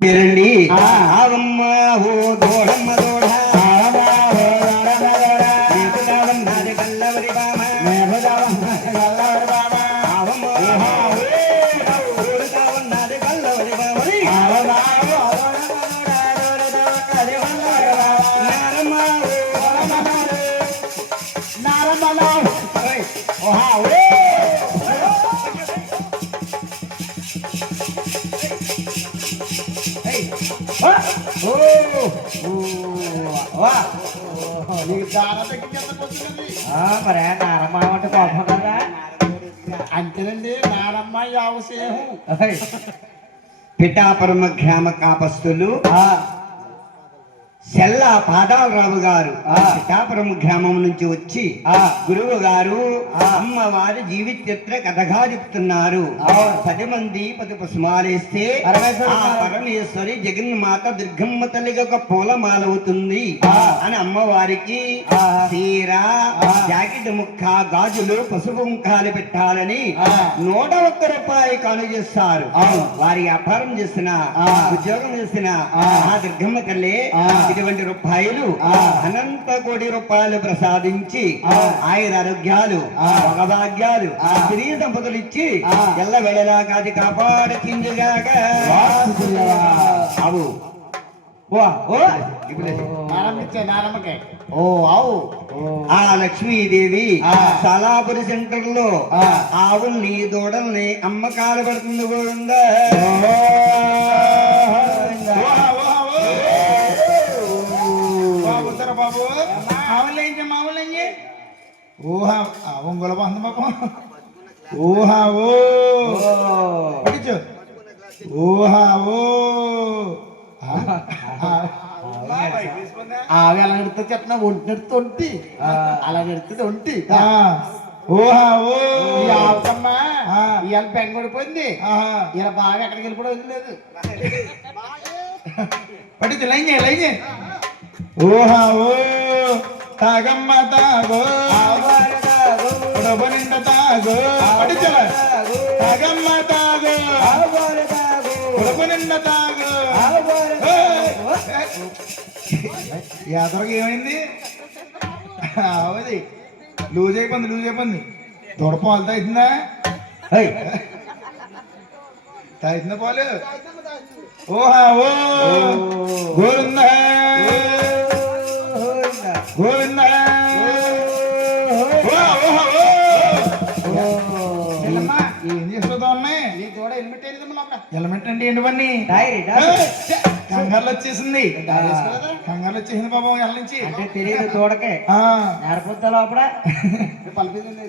పేరండి ఆ. ఆవమ్మ ఓ దోడమ్మ దోడ నీకు కావన్నది మరే నారమ్మ అంటే కోపం కదా. అంతేనండి నానమ్మ యావసేహం. పిఠాపురమ గ్రామ కాపస్తులు. సెల్ల పాదాలరావు గారు ఆ. పిఠాపురం గ్రామం నుంచి వచ్చి ఆ. గురువు గారు అమ్మవారి జీవిత చిత్ర కథగా చెప్తున్నారు. పది మంది పది ఆ పరమేశ్వరి జగన్మాత దుర్గమ్మ తల్లికి ఒక పూలమాల అవుతుంది. అని అమ్మవారికి ఆ. చీర. జాకెట్ ముక్క గాజులు పసుపు ముఖాలు పెట్టాలని. నూట ఒక్క రూపాయి కాను చేస్తారు. వారి వ్యాపారం చేసిన ఆ. ఉద్యోగం చేసిన ఆ. ఆ దుర్గమ్మ తల్లి ఆ. ఇటువంటి రూపాయలు ఆ. అనంత కోటి రూపాయలు ప్రసాదించి ఆ. ఆయుర ఆరోగ్యాలు. భగభాగ్యాలు ఆ. స్త్రీ సంపదలు ఇచ్చి. ఎల్ల వెళ్ళలా కాది అవు ఆ లక్ష్మీదేవి ఆ. సలాపురి సెంటర్లో. ఆవుల్ని దూడల్ని అమ్మకాలు పెడుతుంది గోవిందా. ఆవులేంచి మావులేంచి ఊహా ఒంగోల బాగుంది బాబు ఊహా ఓ. పడిచు ఊహా ఓ. ఆవి అలా నడుతుంది చెప్పిన? ఒంటి నడుతుంది ఒంటి. అలా నడుతుంది ఒంటి. ఊహా ఓ. ఆ. ఇవాళ బెంగొడిపోయింది. ఇలా బాగా ఎక్కడికి వెళ్ళిపోవడం లేదు. పడిచు లైంగే లైంగే ఊహా ఓ. తాగమ్మ తాగో. ఉడబ నిండ తాగో. పడిచల తాగమ్మ తాగో. ఉడబ నిండ తాగో. యాదరకి ఏమైంది? అవది లూజ్ అయిపోయింది లూజ్ అయిపోయింది. దొడపాలు తాగుతుందా? తాగుతుందా పాలు? ఓహా ఓ. గోవింద ఎలమెంట్ అంటే ఏంటి పని డైరీ, డైరీ. కంగారులో వచ్చేసింది? కంగారులో వచ్చేసింది బాబు ఎల్ల నుంచి. అంటే తెలియదు దూడకే ఆ, నేరపోతా లోపల. పలిపింది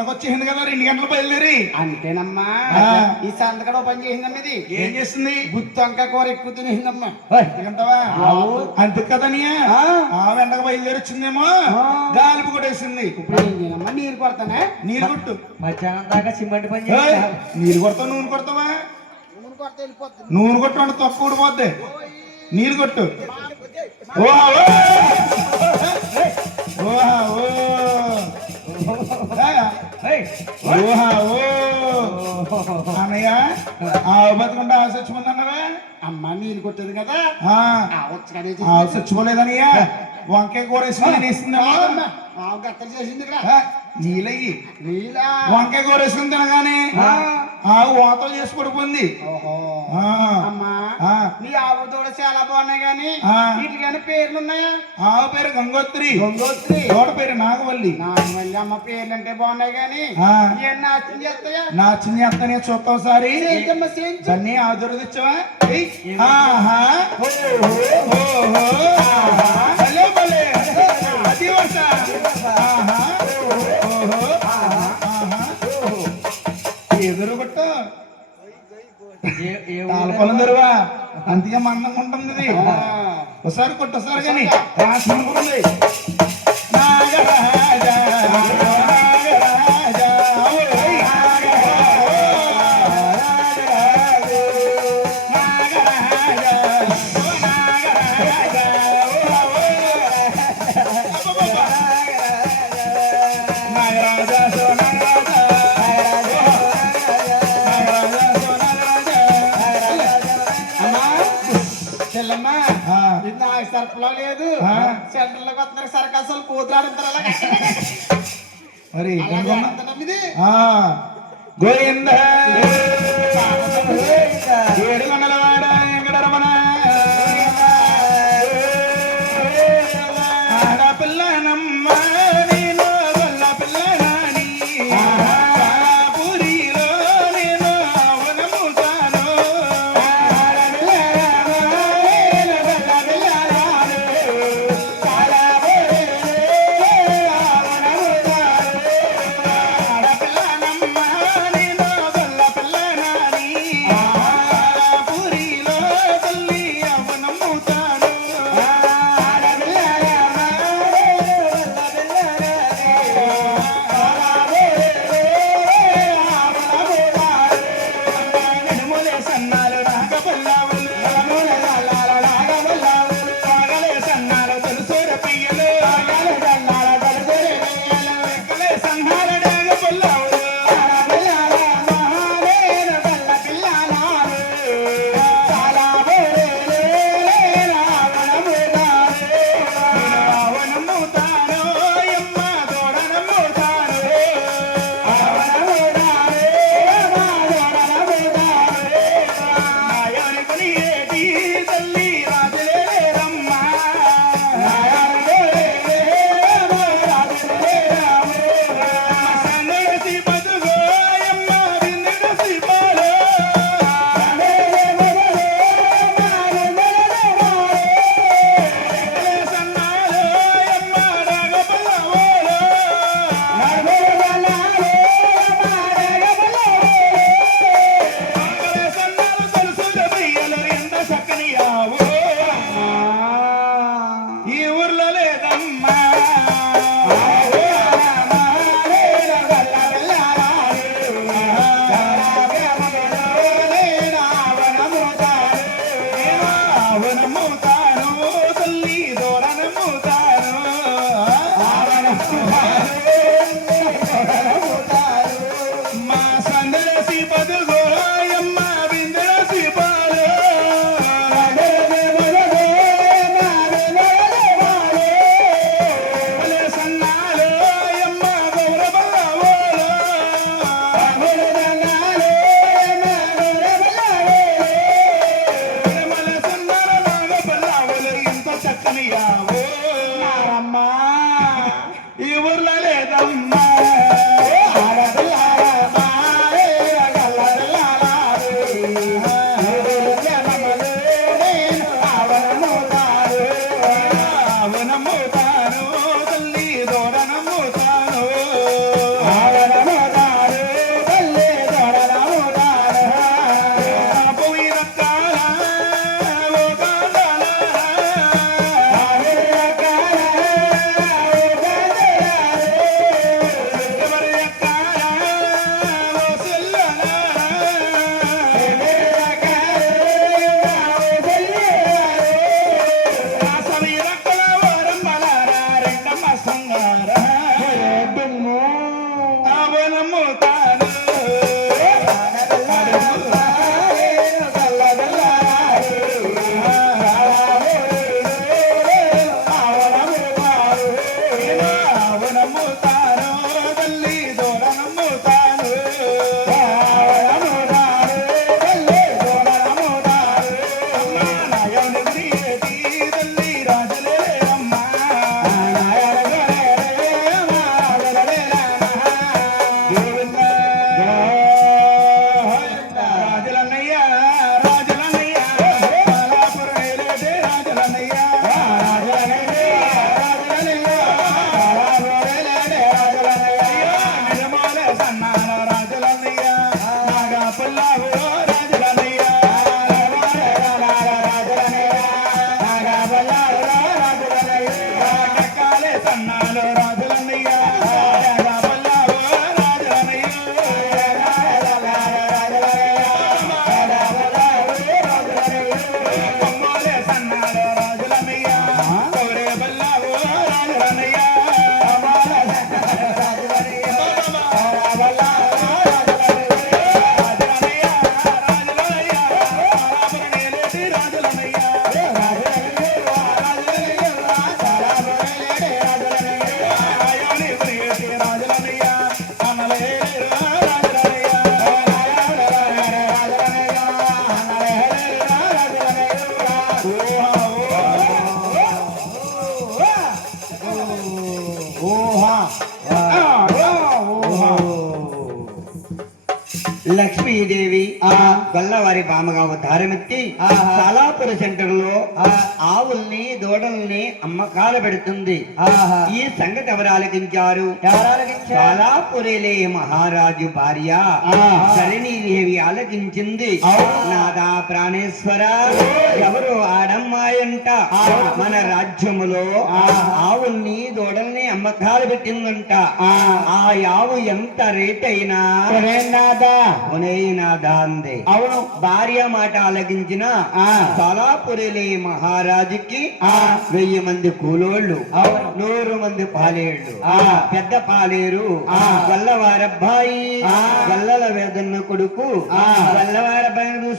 ఆవు ఎండకొచ్చేసింది కదా రెండు గంటలు బయలుదేరి. అంతేనమ్మా. ఈ సంతకడ పని చేసిందమ్మా ఇది. ఏం చేస్తుంది? గుత్తొంక కూర ఎక్కువ తినేసిందమ్మా. ఎందుకంటావా ఆవు. అంతే కదనియా ఆ. ఆవు ఎండకు బయలుదేరి వచ్చిందేమో. గాలిపు కొట్టేసింది. ఇప్పుడు ఏం చేయనమ్మా? నీరు కొడతానే? నీరు కొట్టు. మధ్యాహ్నం దాకా సిమెంట్ పని ఏయ్, నీరు కొడతావు నూనె కొడతావా? నూనె కొడితే వెళ్ళిపోతుంది నూనె కొట్టు అంటే తొక్క ఊడిపోద్ది. నీరు కొట్టు. ఓహా, ఓ. ఓహా, ఓ. ఓహా, ఓ. అన్నయ్య ఆవు బతుకుంటే ఆవు చచ్చిపోయిందన్నవా అమ్మ నీళ్ళు కొట్టేది కదా? ఆవు చచ్చిపోలేదన్నయ్య వంకాయ కూర వేసుకుని తినేసిందేమో ఆవు గట్టలు చేసింది నీలయ్యి నీలా వంకాయ కూర వేసుకుని తినగానే వాతలు చేసి పడిపోయింది. నీ ఆవు దూడ చాలా బాగున్నాయి కానీ. వీటికి కానీ పేర్లు ఉన్నాయా ఆవు పేరు గంగోత్రి. గంగోత్రి. తోట పేరు నాగవల్లి. మళ్ళీ అమ్మ పేర్లు అంటే బాగున్నాయి కానీ నాశనం చేస్తాయా? నా చిన్న అత్తనే చూస్తావు సారి చేయించు దాన్ని ఆదురదిచ్చవా? ఆహా. ఓహో. అది తాళపొలం దరువా అంతగా మందంగా ఉంటుంది. ఒకసారి కొట్టు ఒకసారి కానీ. రాష్ట్రం ఉంది. సరఫలా లేదు. ఆ. సెంటర్లోకి వస్తున్నారు సరకాసులు కూతురాడుతారు మరి గోవింద లక్ష్మీదేవి గొల్లవారి బామగా అవతారమెత్తి కళాపుర సెంటర్లో ఆవుల్ని దూడల్ని అమ్మకాలు పెడుతుంది. ఆహా. ఈ సంగతి ఎవరు ఆలకించారు కళాపురేలే మహారాజు భార్య. ధరణీదేవి ఆలకించింది. నాదా ప్రాణేశ్వర. ఎవరు ఆడమ్మ? మన రాజ్యములో ఆవుల్ని దూడల్ని అమ్మకాలు పెట్టిందంట ఆ యావు ఎంత రేట్ అయినా సరేనాదా కొనేనాదా అంది అవును భార్య మాట ఆలకించిన ఆ. సలాపురిలే మహారాజుకి ఆ. వెయ్యి మంది కూలోళ్ళు. నూరు మంది పాలేళ్ళు ఆ. పెద్ద పాలేరు ఆ. గల్లవారబ్బాయి ఆ. గల్లల వేదన్న కొడుకు చూసి